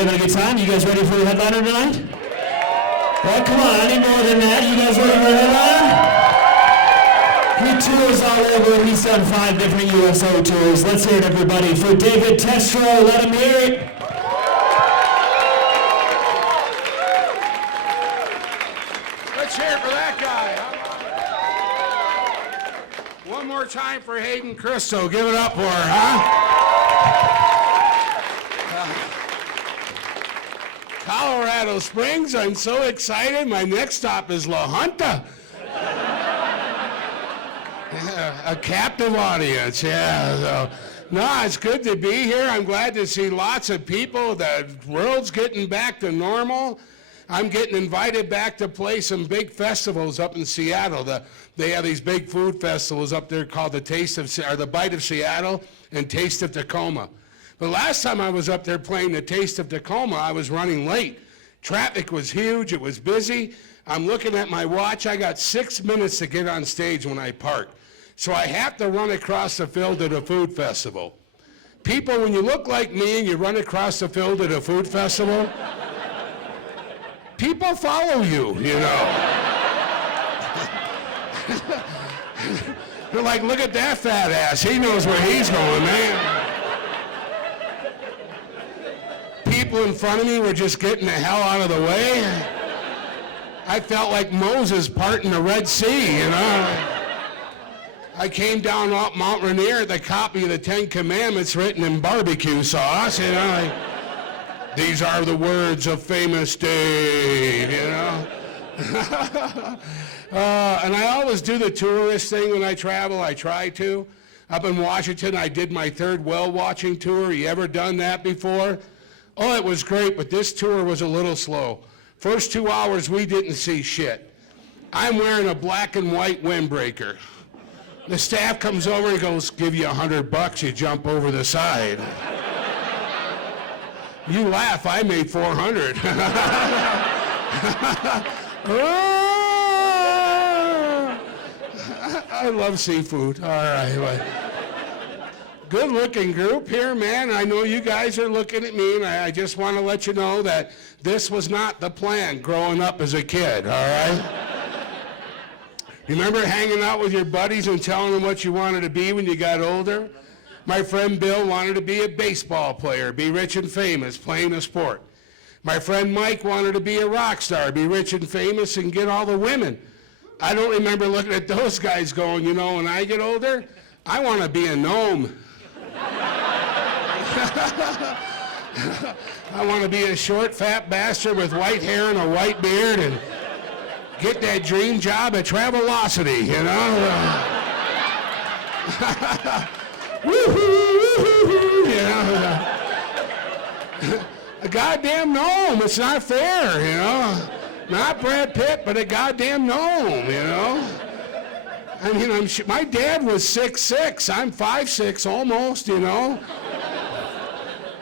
Having a good time? You guys ready for the headliner tonight? Well, come on, I need more than that. You guys ready for the headliner? He tours all over. He's done 5 different USO tours. Let's hear it, everybody, for David Testro. Let him hear it. Let's hear it for that guy. One more time for Hayden Christo. Give it up for her, huh? Colorado Springs, I'm so excited. My next stop is La Junta. A captive audience, yeah. So, no, it's good to be here. I'm glad to see lots of people. The world's getting back to normal. I'm getting invited back to play some big festivals up in Seattle. They have these big food festivals up there called the Bite of Seattle and Taste of Tacoma. The last time I was up there playing the Taste of Tacoma, I was running late. Traffic was huge, it was busy. I'm looking at my watch, I got 6 minutes to get on stage when I park. So I have to run across the field to the food festival. People, when you look like me and you run across the field to the food festival, people follow you, you know. They're like, look at that fat ass, he knows where he's going, man. People in front of me were just getting the hell out of the way. I felt like Moses parting the Red Sea, you know. I came down off Mount Rainier, the copy of the 10 Commandments written in barbecue sauce, you know. These are the words of famous Dave, you know. And I always do the tourist thing when I travel, I try to. Up in Washington, I did my 3rd whale watching tour. You ever done that before? Oh, it was great, but this tour was a little slow. First 2 hours, we didn't see shit. I'm wearing a black and white windbreaker. The staff comes over and goes, give you $100, you jump over the side. You laugh, I made 400. I love seafood. All right. Good looking group here, man. I know you guys are looking at me, and I just want to let you know that this was not the plan growing up as a kid, all right? Remember hanging out with your buddies and telling them what you wanted to be when you got older? My friend Bill wanted to be a baseball player, be rich and famous, playing a sport. My friend Mike wanted to be a rock star, be rich and famous, and get all the women. I don't remember looking at those guys going, you know, when I get older, I want to be a gnome. I want to be a short, fat bastard with white hair and a white beard and get that dream job at Travelocity, you know? You know? A goddamn gnome, it's not fair, you know? Not Brad Pitt, but a goddamn gnome, you know? I mean, my dad was 6'6", I'm 5'6", almost, you know?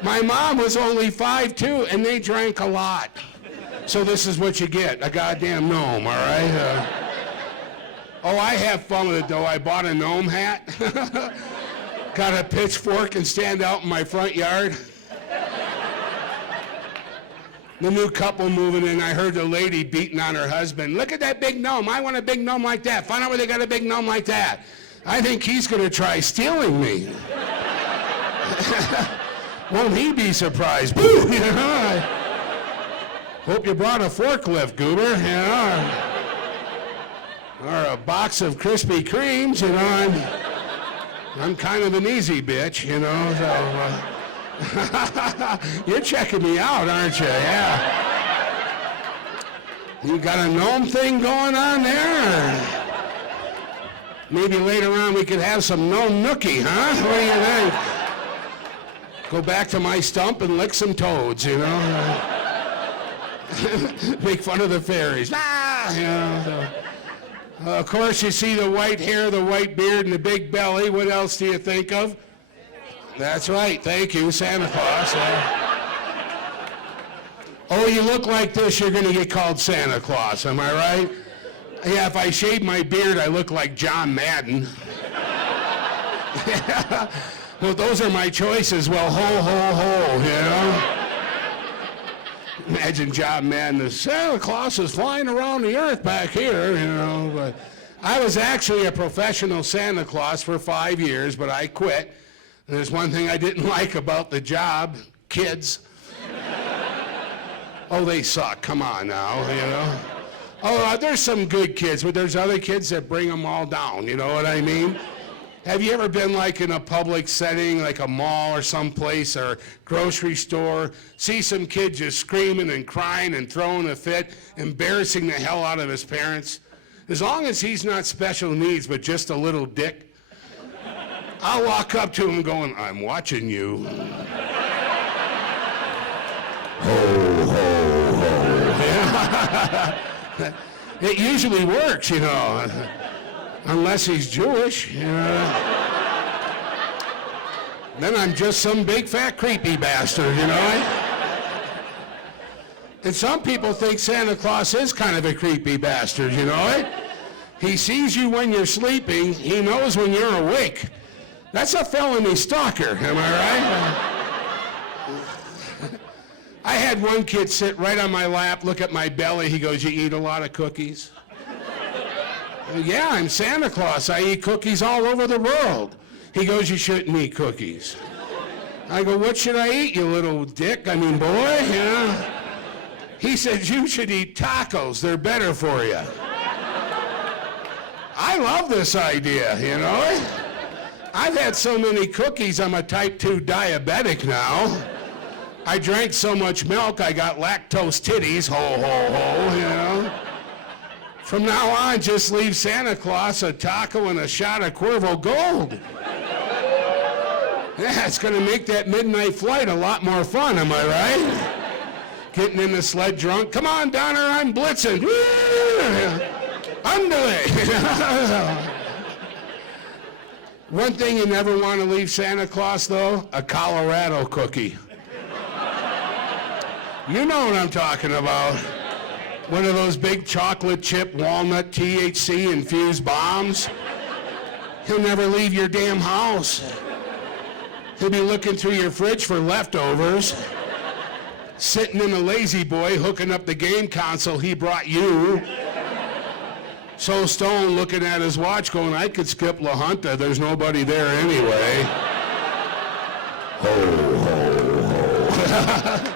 My mom was only 5'2", and they drank a lot. So this is what you get, a goddamn gnome, all right? Oh, I have fun with it, though. I bought a gnome hat, got a pitchfork and stand out in my front yard. The new couple moving in, I heard the lady beating on her husband. Look at that big gnome. I want a big gnome like that. Find out where they got a big gnome like that. I think he's going to try stealing me. Won't he be surprised? Boo! You know? Hope you brought a forklift, goober. You know? Or a box of Krispy Kremes. You know, I'm kind of an easy bitch. You know. So, you're checking me out, aren't you? Yeah. You got a gnome thing going on there? Maybe later on we could have some gnome nookie, huh? What do you think? Go back to my stump and lick some toads, you know? Make fun of the fairies. Ah! You know, so. Of course, you see the white hair, the white beard, and the big belly. What else do you think of? That's right, thank you, Santa Claus. Oh, you look like this, you're gonna get called Santa Claus, am I right? Yeah, if I shave my beard, I look like John Madden. Yeah. Well, those are my choices. Well, ho, ho, ho, you know? Imagine John Madden, the Santa Claus is flying around the earth back here, you know. But I was actually a professional Santa Claus for 5 years, but I quit. And there's one thing I didn't like about the job, kids. Oh, they suck, come on now, you know. Oh, there's some good kids, but there's other kids that bring them all down, you know what I mean? Have you ever been like in a public setting, like a mall or someplace or grocery store, see some kid just screaming and crying and throwing a fit, embarrassing the hell out of his parents? As long as he's not special needs, but just a little dick, I'll walk up to him going, I'm watching you. Ho, ho, ho. Yeah. It usually works, you know. Unless he's Jewish, you know. Then I'm just some big fat creepy bastard, you know. And some people think Santa Claus is kind of a creepy bastard, you know. He sees you when you're sleeping, he knows when you're awake. That's a felony stalker, am I right? I had one kid sit right on my lap, look at my belly, he goes, you eat a lot of cookies? Yeah, I'm Santa Claus. I eat cookies all over the world. He goes, you shouldn't eat cookies. I go, what should I eat, you little dick? I mean, boy, you know. He says, you should eat tacos. They're better for you. I love this idea, you know. I've had so many cookies, I'm a type 2 diabetic now. I drank so much milk, I got lactose titties, ho, ho, ho, you know. From now on, just leave Santa Claus a taco and a shot of Cuervo Gold. Yeah, it's going to make that midnight flight a lot more fun, am I right? Getting in the sled drunk. Come on, Donner, I'm blitzing. Underlay. One thing you never want to leave Santa Claus, though, a Colorado cookie. You know what I'm talking about. One of those big chocolate chip, walnut, THC infused bombs. He'll never leave your damn house. He'll be looking through your fridge for leftovers, sitting in a lazy boy, hooking up the game console he brought you. So stoned, looking at his watch, going, I could skip La Junta, there's nobody there anyway. Ho, ho, ho.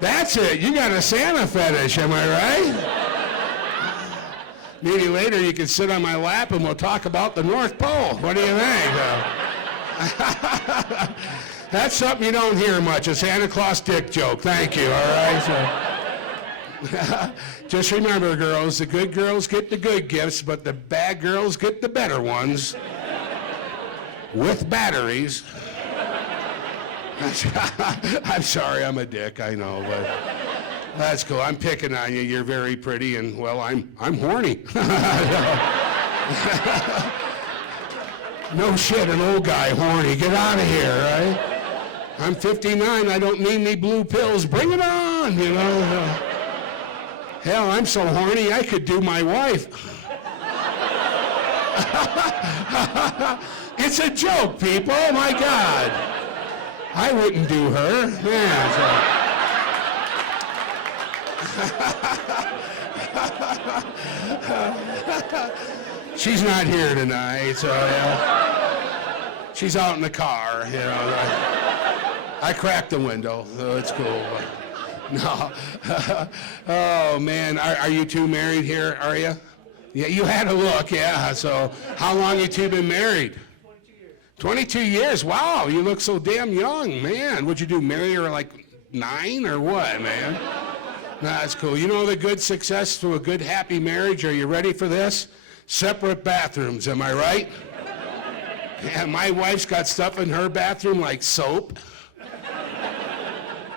That's it. You got a Santa fetish, am I right? Maybe later you can sit on my lap and we'll talk about the North Pole. What do you think? That's something you don't hear much, a Santa Claus dick joke. Thank you, all right? Just remember, girls, the good girls get the good gifts, but the bad girls get the better ones. With batteries. I'm sorry, I'm a dick, I know, but that's cool. I'm picking on you. You're very pretty, and, well, I'm horny. No shit, an old guy horny. Get out of here, right? I'm 59. I don't need any blue pills. Bring it on, you know. Hell, I'm so horny, I could do my wife. It's a joke, people. Oh, my God. I wouldn't do her. Man, she's not here tonight, so she's out in the car, you know. I cracked the window, so it's cool. But no. Oh, man, are you two married here, are you? Yeah, you had a look, yeah. So how long you two been married? 22 years, wow, you look so damn young, man. What'd you do, marry her like 9 or what, man? Nah, that's cool. You know the good success to a good happy marriage, are you ready for this? Separate bathrooms, am I right? Yeah, my wife's got stuff in her bathroom like soap.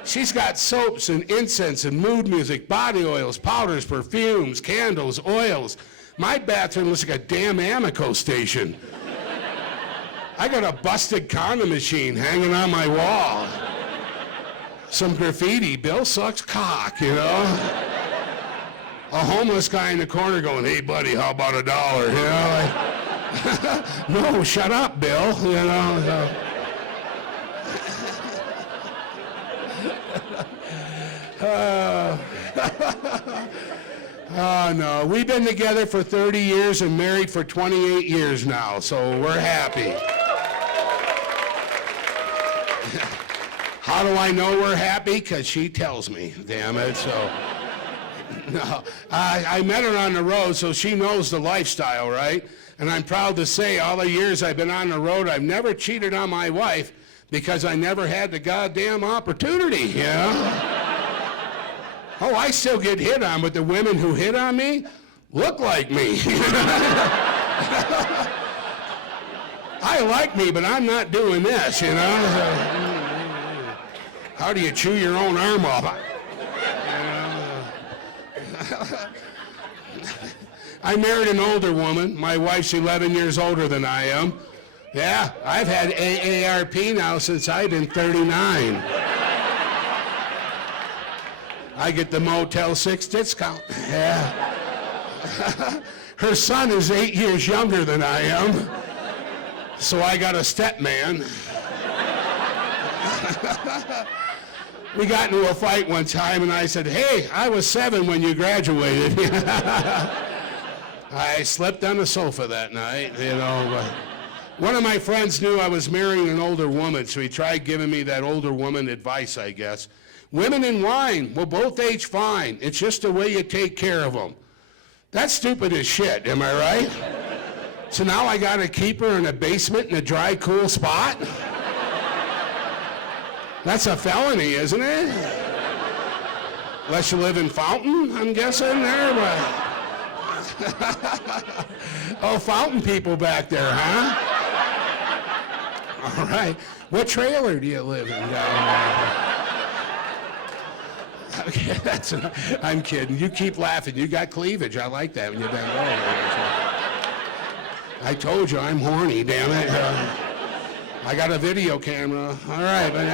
She's got soaps and incense and mood music, body oils, powders, perfumes, candles, oils. My bathroom looks like a damn Amoco station. I got a busted condom machine hanging on my wall. Some graffiti, Bill sucks cock, you know? A homeless guy in the corner going, hey buddy, how about $1, you know? Like, no, shut up, Bill, you know? Oh, no. We've been together for 30 years and married for 28 years now, so we're happy. How do I know we're happy? Because she tells me, damn it. So, no. I met her on the road, so she knows the lifestyle, right? And I'm proud to say all the years I've been on the road, I've never cheated on my wife because I never had the goddamn opportunity, you know? Oh, I still get hit on, but the women who hit on me look like me. I like me, but I'm not doing this, you know? How do you chew your own arm off? I married an older woman. My wife's 11 years older than I am. Yeah, I've had AARP now since I've been 39. I get the Motel 6 discount. Yeah. Her son is 8 years younger than I am, so I got a stepman. We got into a fight one time, and I said, hey, I was 7 when you graduated. I slept on the sofa that night, you know. One of my friends knew I was marrying an older woman, so he tried giving me that older woman advice, I guess. Women and wine will both age fine. It's just the way you take care of them. That's stupid as shit, am I right? So now I gotta keep her in a basement in a dry, cool spot? That's a felony, isn't it? Unless you live in Fountain, I'm guessing there, but... Oh, Fountain people back there, huh? All right. What trailer do you live in down there? Okay, I'm kidding. You keep laughing. You got cleavage. I like that when you bend over. I told you I'm horny, damn it. I got a video camera. All right, but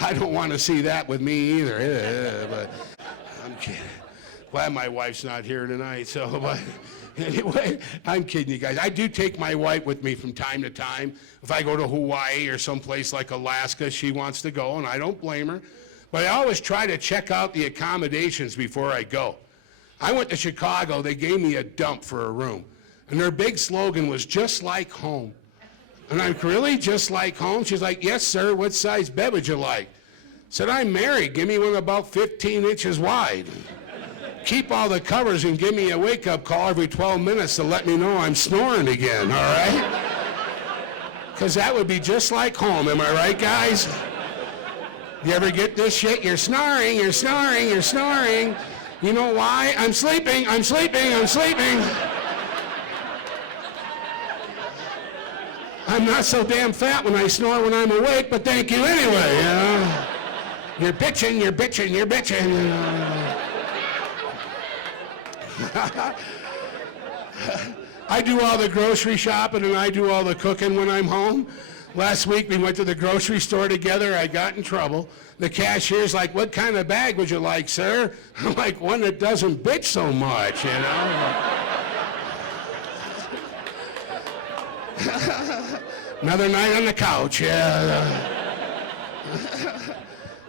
I don't want to see that with me either. But I'm kidding. Glad my wife's not here tonight. So, but anyway, I'm kidding you guys. I do take my wife with me from time to time. If I go to Hawaii or someplace like Alaska, she wants to go, and I don't blame her. But I always try to check out the accommodations before I go. I went to Chicago. They gave me a dump for a room. And their big slogan was, just like home. And I'm, really, just like home? She's like, yes, sir. What size bed would you like? I said, I'm married. Give me one about 15 inches wide. Keep all the covers and give me a wake-up call every 12 minutes to let me know I'm snoring again, all right? Because that would be just like home. Am I right, guys? You ever get this shit? You're snoring, you're snoring, you're snoring. You know why? I'm sleeping, I'm sleeping, I'm sleeping. I'm not so damn fat when I snore when I'm awake, but thank you anyway, you know. You're bitching, you're bitching, you're bitching. You know. I do all the grocery shopping and I do all the cooking when I'm home. Last week we went to the grocery store together. I got in trouble. The cashier's like, what kind of bag would you like, sir? I'm like, one that doesn't bitch so much, you know? Another night on the couch, yeah.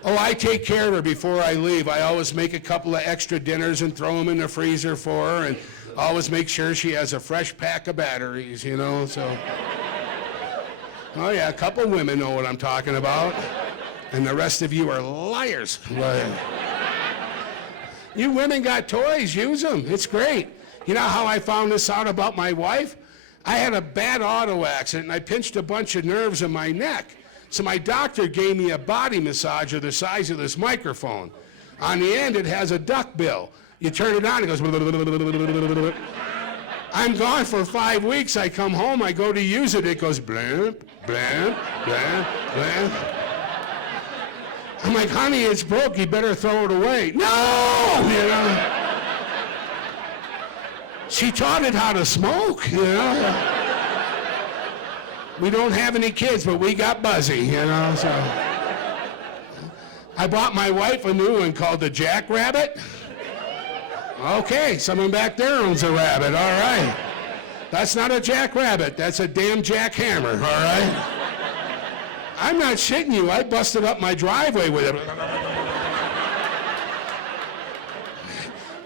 Oh, I take care of her before I leave. I always make a couple of extra dinners and throw them in the freezer for her, and always make sure she has a fresh pack of batteries, you know, so. Oh, yeah, a couple women know what I'm talking about, and the rest of you are liars. But you women got toys, use them. It's great. You know how I found this out about my wife? I had a bad auto accident, and I pinched a bunch of nerves in my neck. So my doctor gave me a body massager the size of this microphone. On the end, it has a duck bill. You turn it on, it goes... I'm gone for 5 weeks. I come home, I go to use it, it goes blamp, blamp, blamp, blamp. I'm like, honey, it's broke, you better throw it away. No! You know? She taught it how to smoke, you know? We don't have any kids, but we got Buzzy, you know, so. I bought my wife a new one called the Jackrabbit. Okay, someone back there owns a rabbit, all right. That's not a jackrabbit, that's a damn jackhammer, all right? I'm not shitting you, I busted up my driveway with it.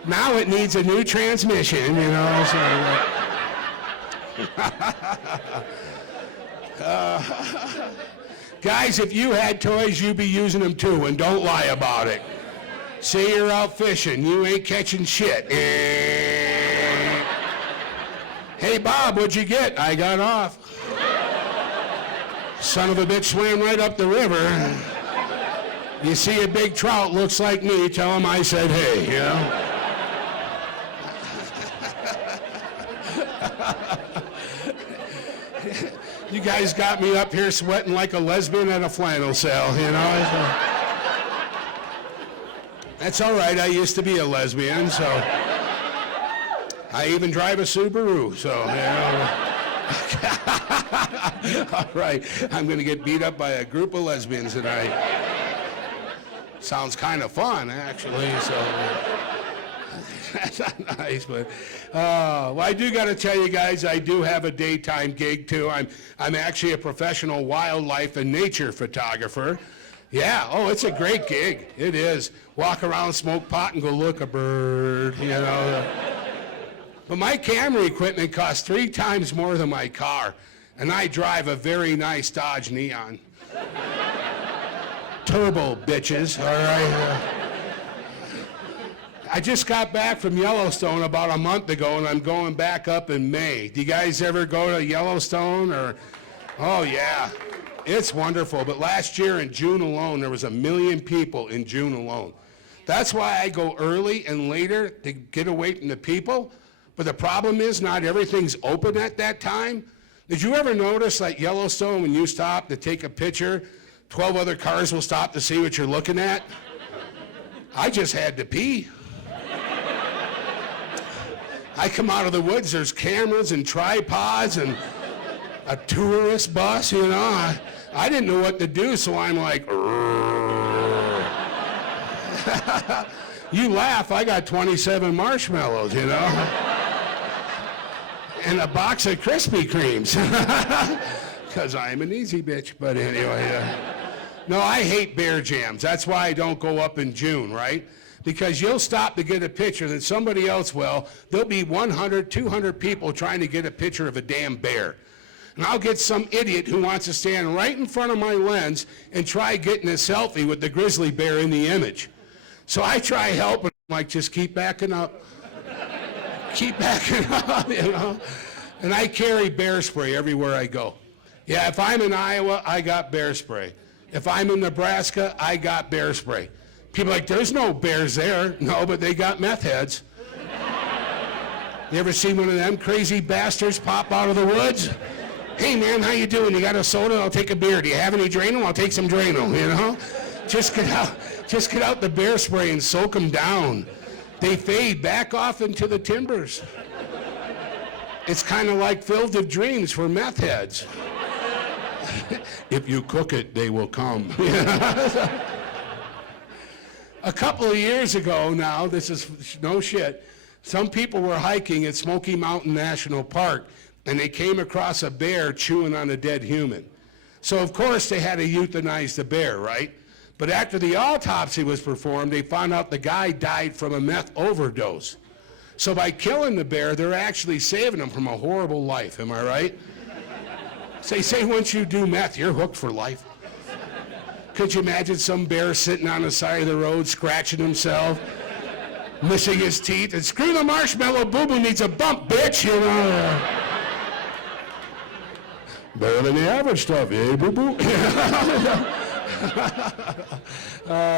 Now it needs a new transmission, you know, so. Guys, if you had toys, you'd be using them too, and don't lie about it. Say you're out fishing, you ain't catching shit. Hey, Bob, what'd you get? I got off. Son of a bitch swam right up the river. You see a big trout, looks like me, tell him I said hey, you know? You guys got me up here sweating like a lesbian at a flannel sale, you know? That's all right, I used to be a lesbian, so. I even drive a Subaru, so, you know. All right, I'm gonna get beat up by a group of lesbians tonight. Sounds kind of fun, actually, so. That's not nice, but well, I do got to tell you guys, I do have a daytime gig too. I'm actually a professional wildlife and nature photographer. Yeah, oh, it's a great gig. It is. Walk around, smoke pot, and go look a bird, you know. But my camera equipment costs 3 times more than my car, and I drive a very nice Dodge Neon. Turbo, bitches, all right? I just got back from Yellowstone about a month ago, and I'm going back up in May. Do you guys ever go to Yellowstone? Or? Oh, yeah. It's wonderful. But last year in June alone, there was 1 million people in June alone. That's why I go early and later to get away from the people. But the problem is not everything's open at that time. Did you ever notice, like Yellowstone, when you stop to take a picture, 12 other cars will stop to see what you're looking at? I just had to pee. I come out of the woods, there's cameras and tripods and a tourist bus, you know. I didn't know what to do, so I'm like, you laugh, I got 27 marshmallows, you know. And a box of Krispy Kremes. Because I'm an easy bitch, but anyway. No, I hate bear jams. That's why I don't go up in June, right? Because you'll stop to get a picture, then somebody else will. There'll be 100, 200 people trying to get a picture of a damn bear. And I'll get some idiot who wants to stand right in front of my lens and try getting a selfie with the grizzly bear in the image. So I try helping, like, just keep backing up. Keep backing up, you know? And I carry bear spray everywhere I go. Yeah, if I'm in Iowa, I got bear spray. If I'm in Nebraska, I got bear spray. People are like, there's no bears there. No, but they got meth heads. You ever see one of them crazy bastards pop out of the woods? Hey man, how you doing? You got a soda? I'll take a beer. Do you have any Drano? I'll take some Drano, you know? Just get out the bear spray and soak them down. They fade back off into the timbers. It's kind of like Field of Dreams for meth heads. If you cook it, they will come. A couple of years ago now, this is no shit, some people were hiking at Smoky Mountain National Park, and they came across a bear chewing on a dead human. So of course they had to euthanize the bear, right? But after the autopsy was performed, they found out the guy died from a meth overdose. So by killing the bear, they're actually saving him from a horrible life, am I right? They say once you do meth, you're hooked for life. Could you imagine some bear sitting on the side of the road, scratching himself, missing his teeth, and screw the marshmallow, boo-boo needs a bump, bitch, you know? Better than the average stuff, eh, boo-boo?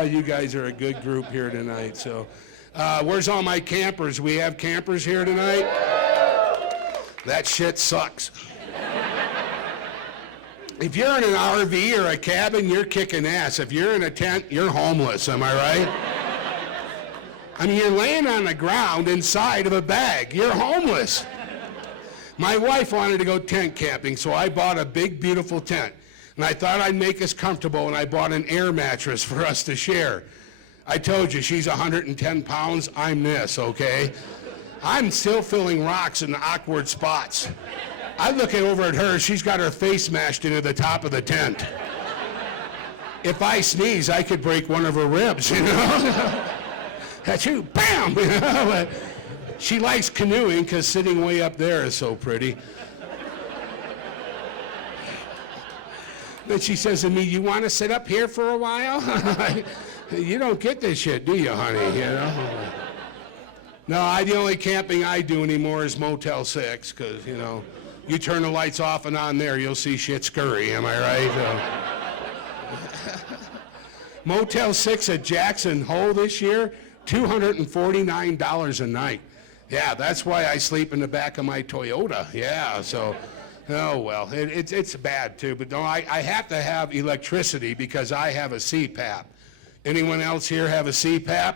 You guys are a good group here tonight, so. Where's all my campers? We have campers here tonight? That shit sucks. If you're in an RV or a cabin, you're kicking ass. If you're in a tent, you're homeless, am I right? I mean, you're laying on the ground inside of a bag. You're homeless. My wife wanted to go tent camping, so I bought a big, beautiful tent. And I thought I'd make us comfortable, and I bought an air mattress for us to share. I told you, she's 110 pounds, I'm this, okay? I'm still feeling rocks in awkward spots. I look over at her, she's got her face smashed into the top of the tent. If I sneeze, I could break one of her ribs, you know? Achoo, bam! You know, but she likes canoeing because sitting way up there is so pretty. Then she says to me, "You want to sit up here for a while?" You don't get this shit, do you, honey? You know? No, the only camping I do anymore is Motel 6, because, you know, you turn the lights off and on there, you'll see shit scurry, am I right? Motel 6 at Jackson Hole this year, $249 a night. Yeah, that's why I sleep in the back of my Toyota. Yeah, so, oh, well, it's bad, too. But no, I have to have electricity because I have a CPAP. Anyone else here have a CPAP?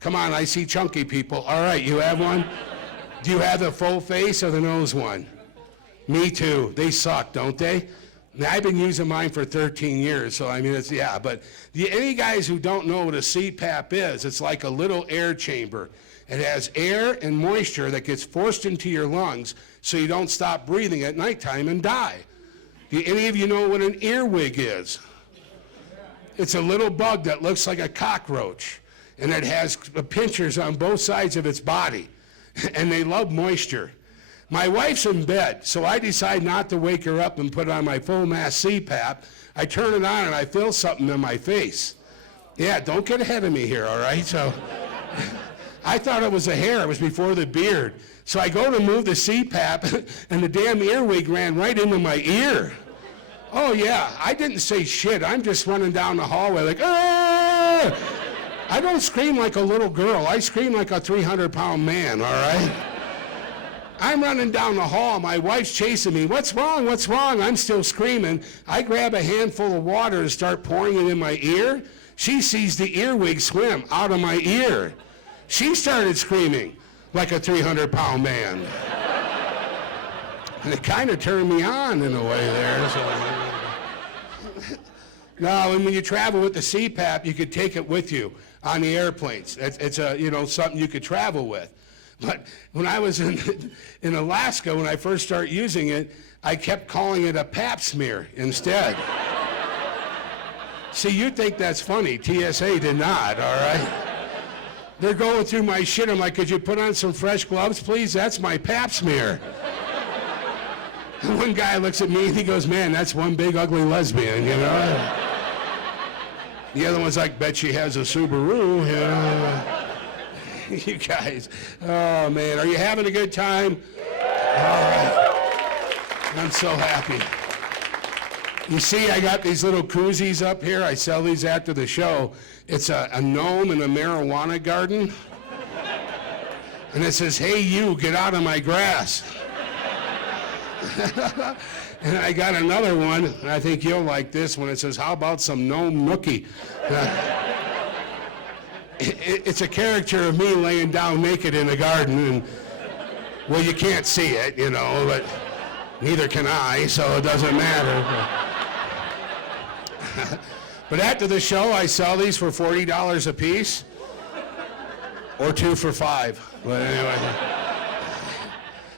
Come on, I see chunky people. All right, you have one? Do you have the full face or the nose one? Me too. They suck, don't they? Now, I've been using mine for 13 years, so I mean, it's, yeah. But any guys who don't know what a CPAP is, it's like a little air chamber. It has air and moisture that gets forced into your lungs so you don't stop breathing at nighttime and die. Do any of you know what an earwig is? It's a little bug that looks like a cockroach, and it has pinchers on both sides of its body, and they love moisture. My wife's in bed, so I decide not to wake her up and put on my full mass CPAP. I turn it on and I feel something in my face. Yeah, don't get ahead of me here, all right? So I thought it was a hair. It was before the beard. So I go to move the CPAP, and the damn earwig ran right into my ear. Oh, yeah, I didn't say shit. I'm just running down the hallway like, ah! I don't scream like a little girl. I scream like a 300-pound man, all right? I'm running down the hall. My wife's chasing me. What's wrong? What's wrong? I'm still screaming. I grab a handful of water and start pouring it in my ear. She sees the earwig swim out of my ear. She started screaming like a 300-pound man. And it kind of turned me on in a way there. So. No, and when you travel with the CPAP, you could take it with you on the airplanes. It's a, you know, something you could travel with. But when I was in Alaska, when I first started using it, I kept calling it a pap smear instead. See, you think that's funny. TSA did not, all right? They're going through my shit. I'm like, could you put on some fresh gloves, please? That's my pap smear. And one guy looks at me and he goes, man, that's one big ugly lesbian, you know? The other one's like, bet she has a Subaru, you know? You guys, oh man, are you having a good time? All right, I'm so happy. You see, I got these little koozies up here. I sell these after the show. It's a gnome in a marijuana garden. And it says, hey you, get out of my grass. And I got another one, and I think you'll like this one. It says, how about some gnome nookie? It's a character of me laying down naked in a garden, and, well, you can't see it, you know, but neither can I, so it doesn't matter. But after the show, I sell these for $40 a piece, or 2 for $5. But anyway.